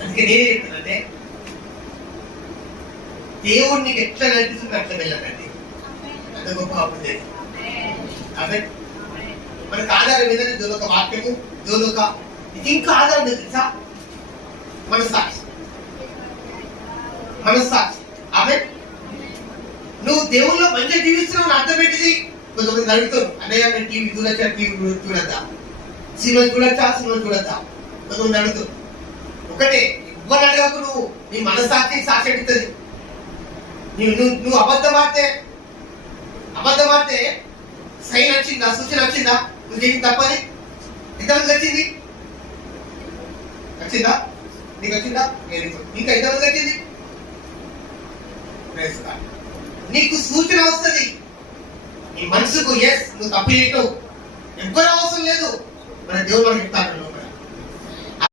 అందుకే నేనే చెప్తున్నానంటే దేవుడు నీకు ఎట్లా నడిపిస్తుంది అట్లా వెళ్ళకండి. అంత గొప్ప అభివృద్ధి. అదే మనకు ఆధారం ఏదంటే దేవుని వాక్యము, దేవుని ఇది ఇంకా ఆధారం తెలుసా? మనస్సాక్షి. ఆమె నువ్వు దేవుల్లో మంచిగా జీవిస్తున్నావు అర్థం ఏంటిది? కొంతమంది అడుగుతారు, అన్నయ్య నేను టీవీ చూడొచ్చా, టీవీ చూడద్దా, సినిమా చూడొచ్చా, సినిమా చూడద్దా. కొంతమంది అడుగుతారు. ఒకటే, ఇవ్వని అడగకు. నువ్వు నీ మనస్సాక్షి సాక్షి అడుగుతుంది. నువ్వు అబద్ధం ఆడితే సైన్ వచ్చిందా, సూచన వచ్చిందా? నువ్వు దీనికి తప్పని ఎంతమంది వచ్చింది? నీకు వచ్చిందా? ఇంకా ఎంతమంది వచ్చింది? నీకు సూచన వస్తుంది నీ మనసుకు. ఎస్, నువ్వు తప్పు చేయటం ఎవ్వరూ అవసరం లేదు. మన దేవుడు మనకి చెప్తాడు,